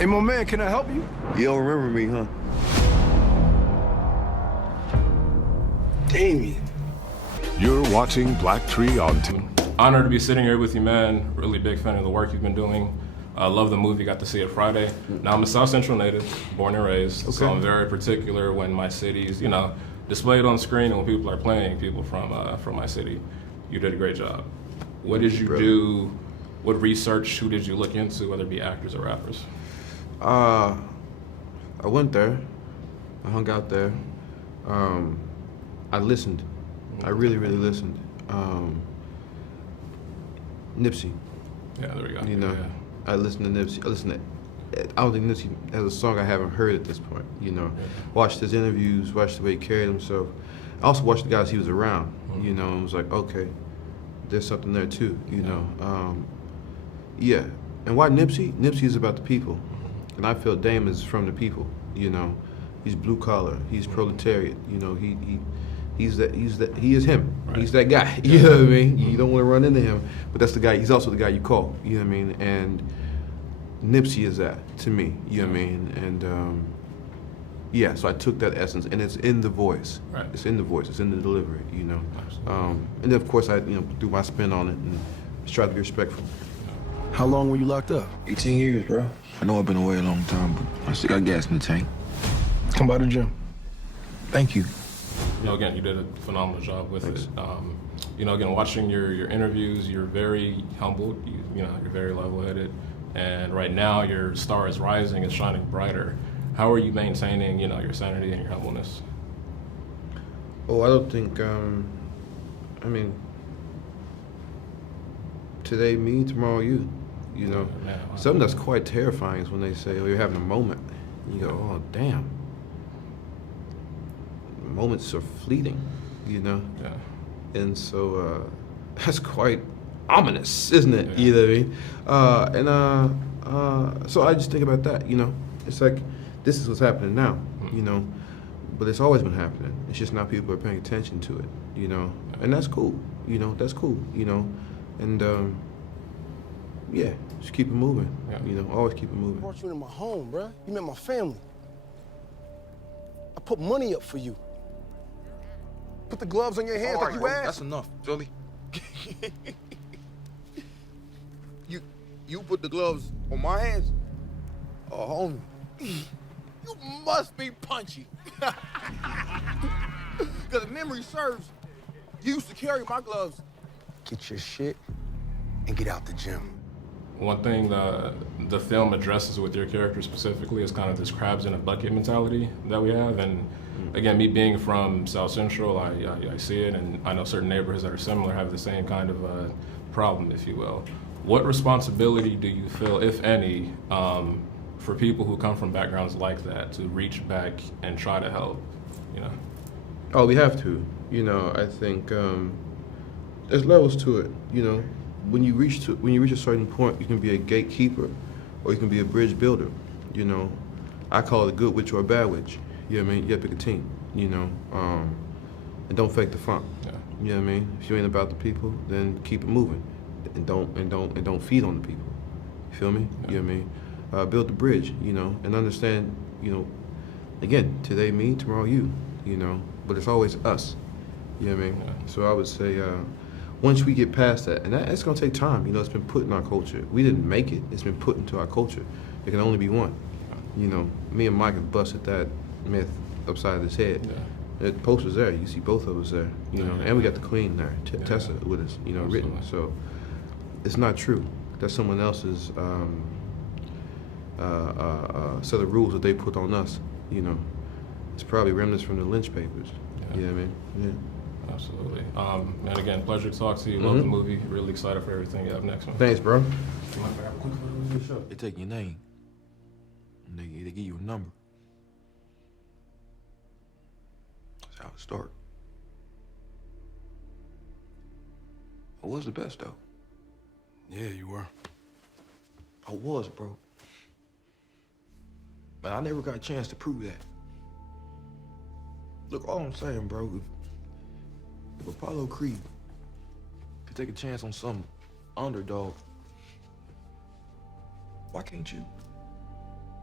Hey, my man, can I help you? You don't remember me, huh? Damian. You're watching BlackTree on TV. Honored to be sitting here with you, man. Really big fan of the work you've been doing. I love the movie, got to see it Friday. Now, I'm a South Central native, born and raised, so I'm very particular when my city's, displayed on screen and when people are playing people from my city. You did a great job. What did you do? What research? Who did you look into, whether it be actors or rappers? I went there. I hung out there. I listened. I really, really listened. Nipsey. Yeah, there we go. Yeah. I listened to Nipsey. I don't think Nipsey has a song I haven't heard at this point. Watched his interviews, watched the way he carried himself. I also watched the guys he was around. And was like, okay, there's something there too. Yeah. And why Nipsey? Nipsey is about the people, and I feel Dame is from the people. He's blue collar. He's proletariat. He is him. Right. He's that guy. You know what I mean? You don't want to run into him, but that's the guy. He's also the guy you call. You know what I mean? And Nipsey is that to me. You know what I mean? And yeah, so I took that essence, and it's in the voice. Right. It's in the voice. It's in the delivery. And then of course I do my spin on it and just try to be respectful. How long were you locked up? 18 years, bro. I know I've been away a long time, but I still got gas in the tank. Come by the gym. Thank you. Again, you did a phenomenal job with it. Again, watching your interviews, you're very humbled. You're very level-headed, and right now your star is rising and shining brighter. How are you maintaining, your sanity and your humbleness? Oh, I don't think. Today me, tomorrow you. Something that's quite terrifying is when they say, "Oh, you're having a moment." You go, "Oh, damn." Moments are fleeting, Yeah. And so that's quite ominous, isn't it? Yeah. You know what I mean? So I just think about that. It's like this is what's happening now. But it's always been happening. It's just now people are paying attention to it. And that's cool. That's cool. And yeah, just keep it moving. Yeah. Always keep it moving. I brought you into my home, bruh. You met my family. I put money up for you. Put the gloves on your hands like you asked. That's enough, Jolie. You put the gloves on my hands? Oh, homie. You must be punchy. Because if memory serves, you used to carry my gloves. Get your shit and get out the gym. One thing the film addresses with your character specifically is kind of this crabs in a bucket mentality that we have. And again, me being from South Central, I see it, and I know certain neighborhoods that are similar have the same kind of problem, if you will. What responsibility do you feel, if any, for people who come from backgrounds like that to reach back and try to help, Oh, we have to. I think there's levels to it. When you reach a certain point, you can be a gatekeeper, or you can be a bridge builder. I call it a good witch or a bad witch. You know what I mean? You gotta pick a team. And don't fake the funk. Yeah. You know what I mean? If you ain't about the people, then keep it moving, and don't feed on the people. You feel me? Yeah. You know what I mean? Build the bridge. And understand. Again, today me, tomorrow you. But it's always us. You know what I mean? Yeah. So I would say, once we get past that, and it's gonna take time. It's been put in our culture. We didn't make it. It's been put into our culture. There can only be one. Me and Mike have busted that myth upside his head. Yeah. The poster's there. You see both of us there. And we got the queen there, Tessa, with us. Written. So it's not true. That's someone else's set of rules that they put on us. It's probably remnants from the Lynch papers. Yeah. You know what I mean? Yeah. Absolutely. And again, pleasure to talk to you. Love the movie. Really excited for everything you have next, man. Thanks, bro. They take your name, and they give you a number. That's how it starts. I was the best, though. Yeah, you were. I was, bro. But I never got a chance to prove that. Look, all I'm saying, bro, if Apollo Creed could take a chance on some underdog, why can't you?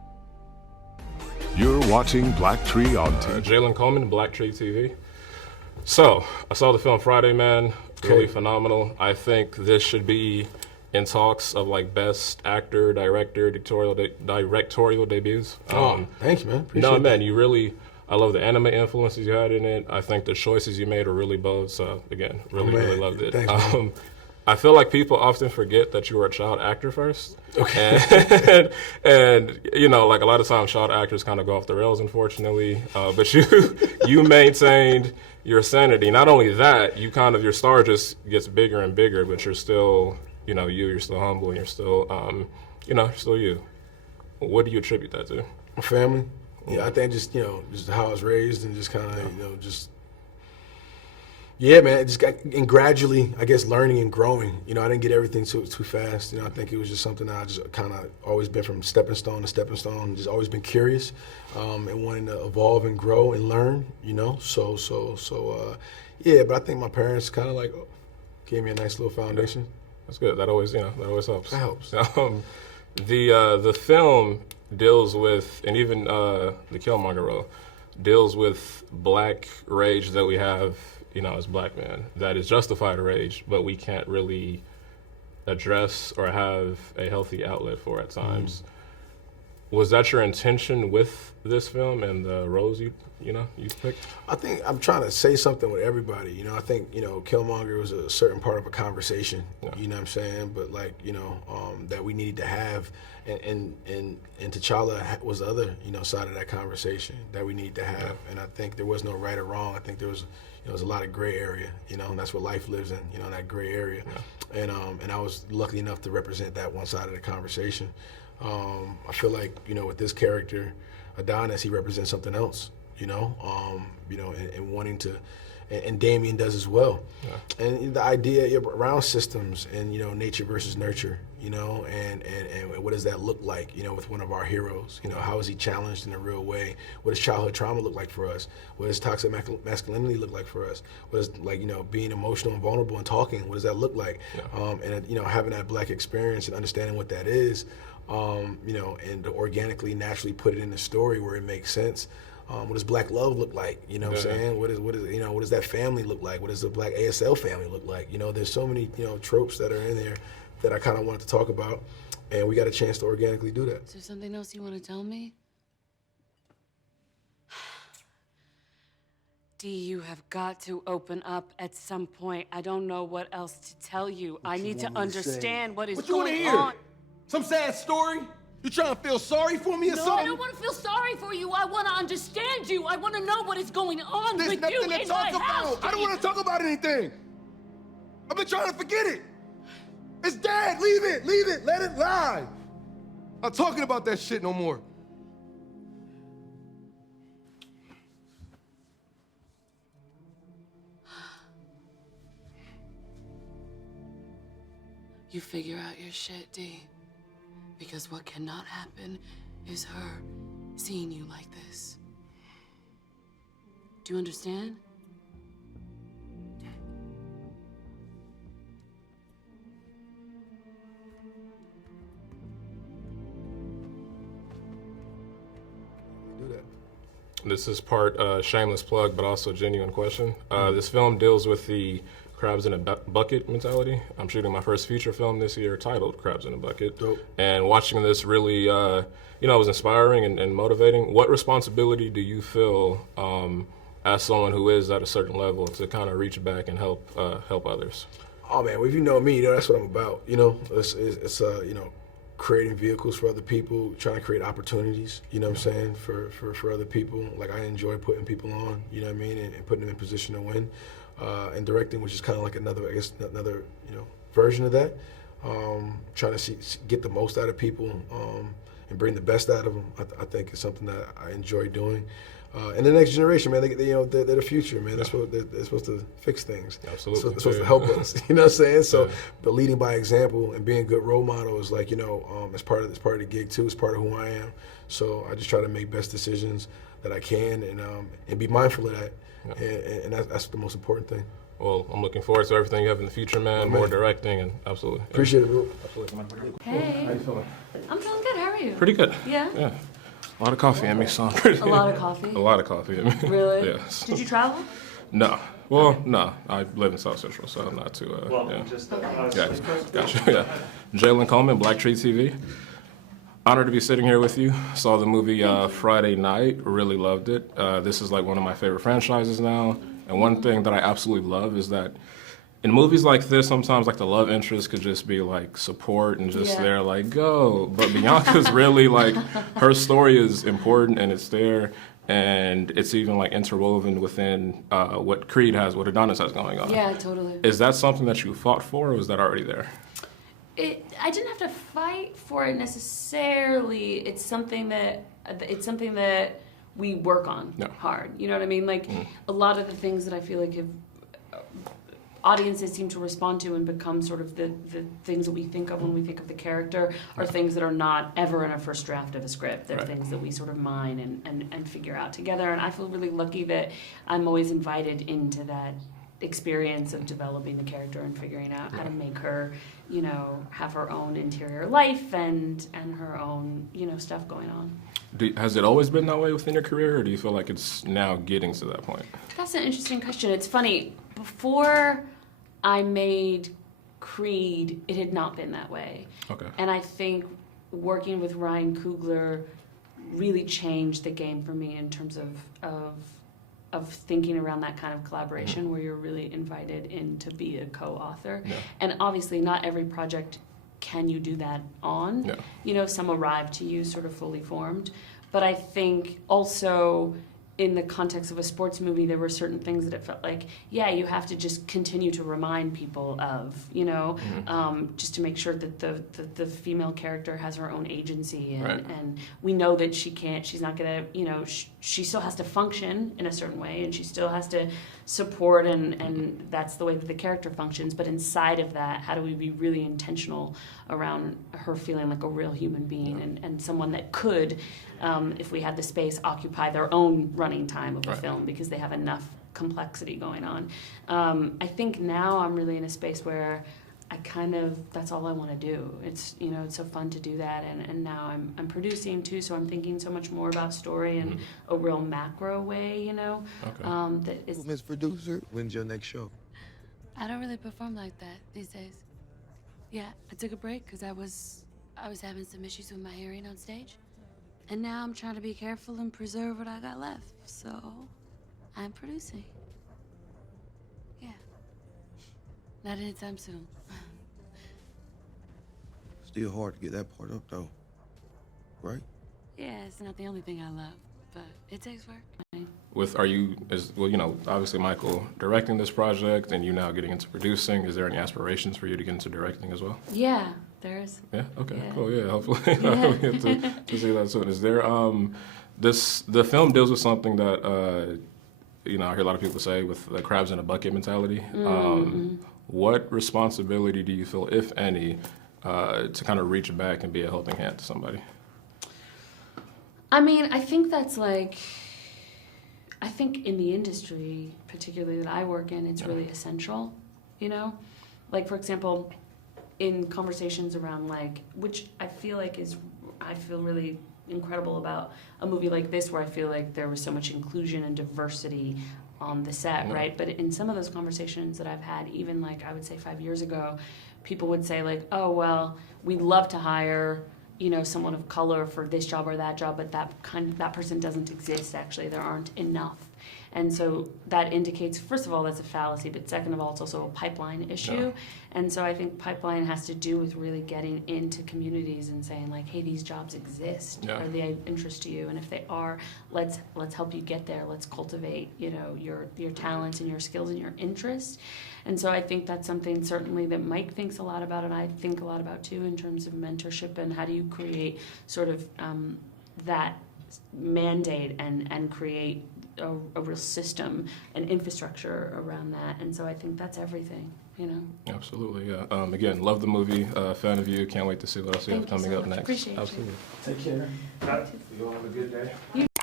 watching BlackTree on TV. Jalen Coleman, BlackTree TV. So, I saw the film Friday, man. Really phenomenal. I think this should be in talks of like best actor, director, directorial debuts. Thank you, man. Appreciate No, that. man, you really, I love the anime influences you had in it. I think the choices you made are really bold. So, again, really loved it. Thanks, man. I feel like people often forget that you were a child actor first. Okay. And you know, like a lot of times child actors kind of go off the rails, unfortunately. But you maintained your sanity. Not only that, your star just gets bigger and bigger, but you're still, you're still humble and you're still, still you. What do you attribute that to? My family. Yeah, I think just how I was raised and just kind of, yeah, man, and gradually, I guess, learning and growing. I didn't get everything too fast. I think it was just something that I just kind of always been from stepping stone to stepping stone, just always been curious and wanting to evolve and grow and learn, So, yeah, but I think my parents kind of like gave me a nice little foundation. That's good. That always helps. That helps. The film deals with, and even the Killmonger role, deals with black rage that we have, as black men, that is justified rage, but we can't really address or have a healthy outlet for at times. Was that your intention with this film and the roles you picked? I think I'm trying to say something with everybody. I think, Killmonger was a certain part of a conversation, you know what I'm saying? But like, that we needed to have, and T'Challa was the other, side of that conversation that we needed to have. And I think there was no right or wrong. I think there was a lot of gray area, and that's what life lives in, that gray area. And I was lucky enough to represent that one side of the conversation. I feel like, with this character, Adonis, he represents something else, and wanting to, and Damian does as well. Yeah. And the idea around systems and, nature versus nurture, and what does that look like, with one of our heroes? How is he challenged in a real way? What does childhood trauma look like for us? What does toxic masculinity look like for us? What does, being emotional and vulnerable and talking, what does that look like? Yeah. And, having that black experience and understanding what that is, and to organically, naturally put it in the story where it makes sense. What does black love look like? What I'm saying? What does that family look like? What does the black ASL family look like? There's so many, tropes that are in there that I kind of wanted to talk about, and we got a chance to organically do that. Is there something else you want to tell me? Dee, you have got to open up at some point. I don't know what else to tell you. I need to understand what is going on. Some sad story? You trying to feel sorry for me or something? No, I don't want to feel sorry for you. I want to understand you. I want to know what is going on with you in my house. I don't want to talk about anything. I've been trying to forget it. It's dead. Leave it. Let it lie. I'm not talking about that shit no more. You figure out your shit, Dee. Because what cannot happen is her seeing you like this. Do you understand? Do that. This is part shameless plug, but also genuine question. This film deals with the crabs in a bucket mentality. I'm shooting my first feature film this year titled Crabs in a Bucket. Dope. And watching this really, was inspiring and motivating. What responsibility do you feel as someone who is at a certain level to kind of reach back and help others? Oh man, well, if you know me, that's what I'm about. It's creating vehicles for other people, trying to create opportunities, what I'm saying, for other people. Like I enjoy putting people on, and putting them in position to win. And directing, which is kind of like another version of that. Trying to get the most out of people and bring the best out of them. I think is something that I enjoy doing. And the next generation, man, they're the future, man. They're supposed to fix things. Absolutely. They're supposed to help us. You know what I'm saying? So, but leading by example and being a good role model is like, it's part of the gig too. It's part of who I am. So I just try to make best decisions that I can and be mindful of that. Yeah. And that's the most important thing. Well, I'm looking forward to everything you have in the future, man. More directing and absolutely. Appreciate it, bro. Hey. How you feeling? I'm feeling good. How are you? Pretty good. Yeah? Yeah. A lot of coffee in me, so I'm A lot of coffee? A lot of coffee in me. Really? Yes. Did you travel? No. Well, no. I live in South Central, so I'm not too, yeah. Gotcha, yeah. Jalen Coleman, BlackTree TV. Honored to be sitting here with you. Saw the movie Friday night, really loved it. This is like one of my favorite franchises now. And one thing that I absolutely love is that in movies like this, sometimes like the love interest could just be like support and just there like, go. But Bianca's really like, her story is important and it's there. And it's even like interwoven within what Creed has, what Adonis has going on. Yeah, totally. Is that something that you fought for or was that already there? I didn't have to fight for it necessarily. It's something that we work on hard. You know what I mean? Like a lot of the things that I feel like have audiences seem to respond to and become sort of the things that we think of when we think of the character are things that are not ever in a first draft of a script. They're things that we sort of mine and figure out together. And I feel really lucky that I'm always invited into that experience of developing the character and figuring out how to make her, you know, have her own interior life and her own, you know, stuff going on. Has it always been that way within your career, or do you feel like it's now getting to that point? That's an interesting question. It's funny. Before I made Creed, it had not been that way. Okay. And I think working with Ryan Coogler really changed the game for me in terms of thinking around that kind of collaboration where you're really invited in to be a co-author. Yeah. And obviously not every project can you do that on. Yeah. You know, some arrive to you sort of fully formed. But I think also in the context of a sports movie, there were certain things that it felt like, yeah, you have to just continue to remind people of, you know, just to make sure that the female character has her own agency. And we know that she's not going to, you know, she still has to function in a certain way and she still has to support and that's the way that the character functions. But inside of that, how do we be really intentional around her feeling like a real human being and someone that could, if we had the space, occupy their own running time of a film because they have enough complexity going on. I think now I'm really in a space where I kind of, that's all I want to do. It's, you know, it's so fun to do that. And now I'm producing too, so I'm thinking so much more about story in a real macro way, you know. That is. Miss Producer, when's your next show? I don't really perform like that these days. Yeah, I took a break because I was having some issues with my hearing on stage. And now I'm trying to be careful and preserve what I got left. So I'm producing. Yeah. Not anytime soon. Still hard to get that part up though, right? Yeah, it's not the only thing I love, but it takes work. Well, you know, obviously Michael directing this project and you now getting into producing, is there any aspirations for you to get into directing as well? Yeah, there is. Yeah, okay, cool, yeah, hopefully we get to see that soon. Is there, the film deals with something that, you know, I hear a lot of people say with the crabs in a bucket mentality. What responsibility do you feel, if any, to kind of reach back and be a helping hand to somebody? I mean, I think that's like, I think in the industry, particularly that I work in, it's really essential, you know? Like, for example, in conversations around like, which I feel really incredible about a movie like this where I feel like there was so much inclusion and diversity on the set, right? But in some of those conversations that I've had, even like I would say 5 years ago, people would say like, oh, well, we'd love to hire, you know, someone of color for this job or that job, but that person doesn't exist actually. There aren't enough. And so that indicates, first of all, that's a fallacy, but second of all, it's also a pipeline issue. Yeah. And so I think pipeline has to do with really getting into communities and saying like, hey, these jobs exist. Yeah. Are they of interest to you? And if they are, let's help you get there. Let's cultivate, you know, your talents and your skills and your interests. And so I think that's something certainly that Mike thinks a lot about and I think a lot about too in terms of mentorship and how do you create sort of that mandate and create a real system and infrastructure around that. And so I think that's everything, you know? Absolutely, yeah. Again, love the movie, fan of you. Can't wait to see what else you have coming up next. Appreciate Absolutely. You. Take care. You all have a good day.